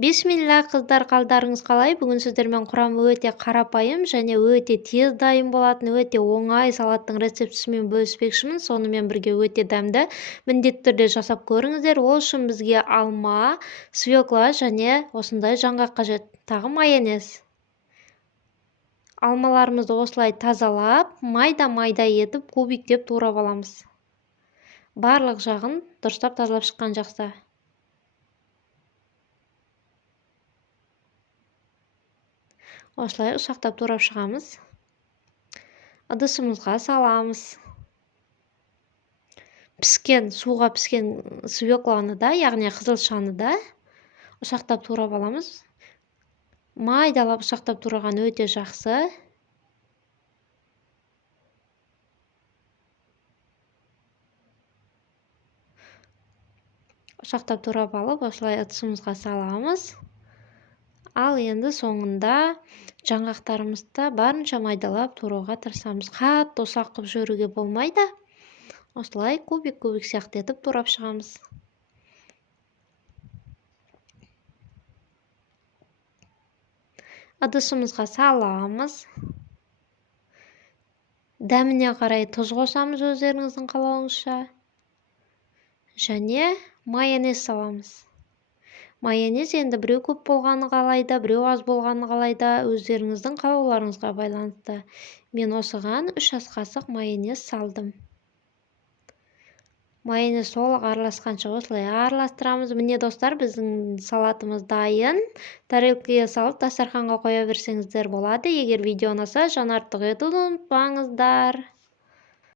Бисмилла қыздар, қалдарыңыз қалай? Бүгін сіздермен құрамы өте қарапайым және өте тез дайын болатын өте оңай салаттың рецептісімен бөліспекшімін. Сонымен бірге өте дәмді. Міндетті түрде жасап көріңіздер. Ол үшін бізге алма, свекла және осындай жаңғақ қажет. Тағы майонез. Алмаларымызды осылай тазалап, майда-майда етіп, кубиктеп турап аламыз. Барлық жағын дұрыстап тазалап шыққан жақсы. Осылай ұсақтап турап шығамыз. Ыдысымызға саламыз. Суға піскен свекланы да, яғни қызылшаны да ұсақтап турап аламыз. Майдалап ұсақтап тураған өте жақсы. Ұсақтап турап алып, осылай ыдысымызға саламыз. Ал енді соңында жаңғақтарымызды барынша майдалап туруға тырысамыз. Қатты ұсақ қылып жіберуге болмайды. Осылай кубик-кубик сияқты етіп турап шығамыз. Ыдысымызға саламыз. Дәміне қарай тұз қосамыз өздеріңіздің қалауыңызша. Және майонез саламыз. Майонез енді біреу көп болғаны қалайда, біреу аз болғаны қалайда, өздеріңіздің қалауларыңызға байланысты. Мен осыған 3 ас қасық майонез салдым. Майонез толық араласқанша осылай араластырамыз. Міне достар, біздің салатымыз дайын. Тарелкаға салып дастарханға қоя берсеңіздер болады. Егер видео ұнаса, жанартық етуді ұмытпаңыздар.